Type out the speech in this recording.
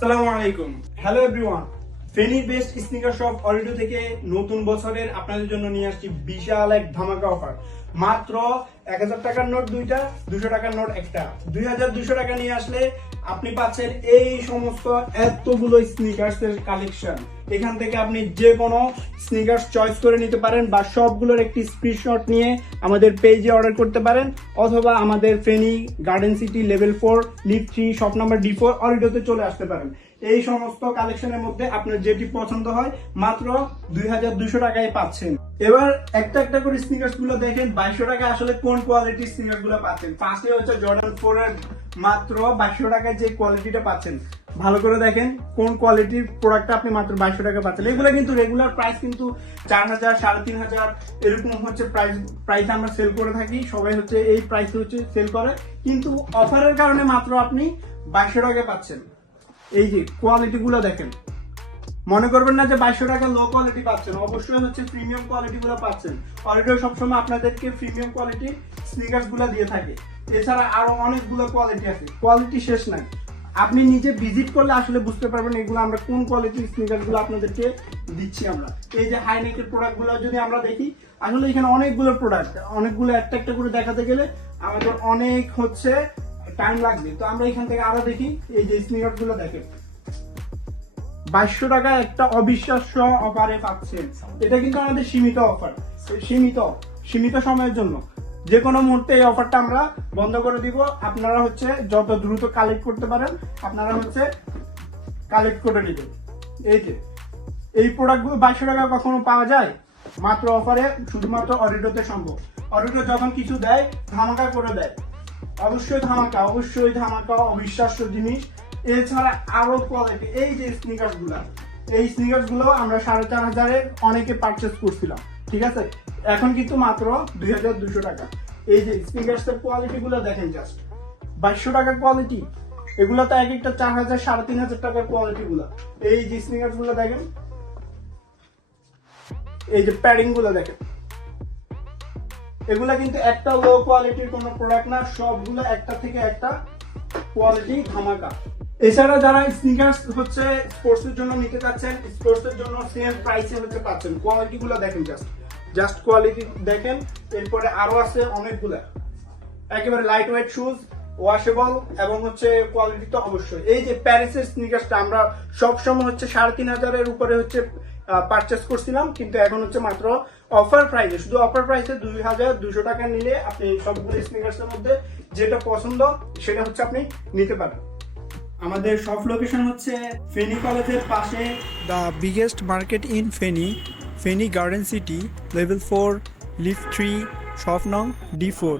আসসালামু আলাইকুম। Hello everyone Feni best sneaker shop Orido থেকে নতুন বছরের আপনাদের জন্য নিয়ে আসছি বিশাল এক ধামাকা অফার মাত্র এক হাজার টাকার নোট দুইটা, দুশো টাকার নোট একটা। দুই হাজার দুশো টাকা নিয়ে আসলে আপনি পাচ্ছেন এই সমস্ত এতগুলো এর কালেকশন এখান থেকে আপনি যে কোনো স্নিকার্স চয়েস করে নিতে পারেন বা সবগুলোর একটি স্ক্রিনশট নিয়ে আমাদের পেজে অর্ডার করতে পারেন, অথবা আমাদের Feni Garden City level four lift three shop number D four অরিডোতে চলে আসতে পারেন। এই সমস্ত কালেকশনের মধ্যে আপনার যেটি পছন্দ হয়, মাত্র দুই হাজার টাকায় পাচ্ছেন। এবার একটা একটা করে স্নিকার্সগুলো দেখেন, বাইশশো টাকা আসলে কোন কোয়ালিটির স্নিকারগুলো পাচ্ছেন? ফার্স্টে হচ্ছে জর্ডান ফোর এর মাত্র বাইশশো টাকায় যে কোয়ালিটিটা পাচ্ছেন। ভালো করে দেখেন কোন কোয়ালিটির প্রোডাক্টটা আপনি মাত্র বাইশশো টাকা পাচ্ছেন। এগুলো কিন্তু রেগুলার প্রাইস কিন্তু চার হাজার, সাড়ে তিন হাজার, এরকম হচ্ছে প্রাইস প্রাইস আমরা সেল করে থাকি। সবাই হচ্ছে এই প্রাইস হচ্ছে সেল করে। কিন্তু অফারের কারণে মাত্র আপনি বাইশশো টাকায় পাচ্ছেন। এই যে কোয়ালিটি গুলো দেখেন। মনে করবেন না যে বাইশশো টাকা লো কোয়ালিটি পাচ্ছেন, অবশ্যই হচ্ছে প্রিমিয়াম কোয়ালিটি গুলো পাচ্ছেন। অরিডো সবসময় আপনাদেরকে প্রিমিয়াম কোয়ালিটি স্নিকার্সগুলো দিয়ে থাকে। এছাড়া আরও অনেকগুলো কোয়ালিটি আছে। কোয়ালিটি শেষ নাই। আপনি নিজে ভিজিট করলে আসলে বুঝতে পারবেন এগুলো আমরা কোন কোয়ালিটির স্নিকারগুলো আপনাদেরকে দিচ্ছি আমরা। এই যে হাইনেকের প্রোডাক্টগুলো যদি আমরা দেখি, আসলে এখানে অনেকগুলো প্রোডাক্ট অনেকগুলো একটা একটা করে দেখাতে গেলে আমাদের অনেক হচ্ছে টাইম লাগবে। তো আমরা এখান থেকে আরও দেখি, এই যে স্নিকারগুলো দেখেন। বাইশশো টাকা একটা অবিশ্বাস্য অফারে পাচ্ছেন। এটা কিন্তু আমাদের সীমিত অফার সীমিত সীমিত সময়ের জন্য। যে কোনো মুহূর্তে এই অফারটা আমরা বন্ধ করে দিব। আপনারা হচ্ছে যত দ্রুত কালেক্ট করতে পারেন, আপনারা হচ্ছে কালেক্ট করে নেবেন। এই যে, এই প্রোডাক্টগুলো বাইশশো টাকা কখনো পাওয়া যায়? মাত্র অফারে শুধুমাত্র অরিডোতে সম্ভব। অরিডো যখন কিছু দেয়, ধামাকা করে দেয়। অবশ্যই ধামাকা অবশ্যই ধামাকা, অবিশ্বাস্য জিনিস। এছাড়া আরও কোয়ালিটি এই যে স্নিকার্সগুলা, এই স্নিকার্সগুলো আমরা সাড়ে চার হাজারের অনেকে পারচেস করছিলাম, ঠিক আছে? এখন কিন্তু মাত্র দুই হাজার দুশো টাকা। এই যে স্নিকার্স কোয়ালিটি গুলো দেখেন জাস্ট বাইশশো টাকার কোয়ালিটি এগুলো তো এক একটা চার হাজার, সাড়ে তিন হাজার টাকার কোয়ালিটি গুলো। এই যে স্নিকার্সগুলো দেখেন, এই যে প্যাডিংগুলো দেখেন। এগুলা কিন্তু একটা লো কোয়ালিটির কোনো প্রোডাক্ট না, সবগুলো একটা থেকে একটা কোয়ালিটি ধামাকা। এছাড়া যারা স্নিকার্স হচ্ছে স্পোর্টস এর জন্য নিতে চাচ্ছেন স্পোর্টস এর জন্য সেম প্রাইসে হচ্ছে পাচ্ছেন। কোয়ালিটি গুলো দেখেন জাস্ট জাস্ট কোয়ালিটি দেখেন, এরপরে আরও আছে অনেকগুলা। একেবারে লাইট ওয়েট শুজ ওয়াশেবল এবং হচ্ছে কোয়ালিটি তো অবশ্যই। এই যে প্যারিসের স্নিকার্সটা আমরা সবসময় হচ্ছে সাড়ে তিন হাজারের উপরে হচ্ছে পারচেস করছিলাম, কিন্তু এখন হচ্ছে মাত্র অফার প্রাইসে শুধু অফার প্রাইসে দুই হাজার দুশো টাকা নিলে আপনি সবগুলো স্নিকার্সের মধ্যে যেটা পছন্দ সেটা হচ্ছে আপনি নিতে পারেন। আমাদের সব লোকেশন হচ্ছে ফেনি কলেজের পাশে। The biggest market in Feni Feni Garden City level four lift three shop নং ডি ফোর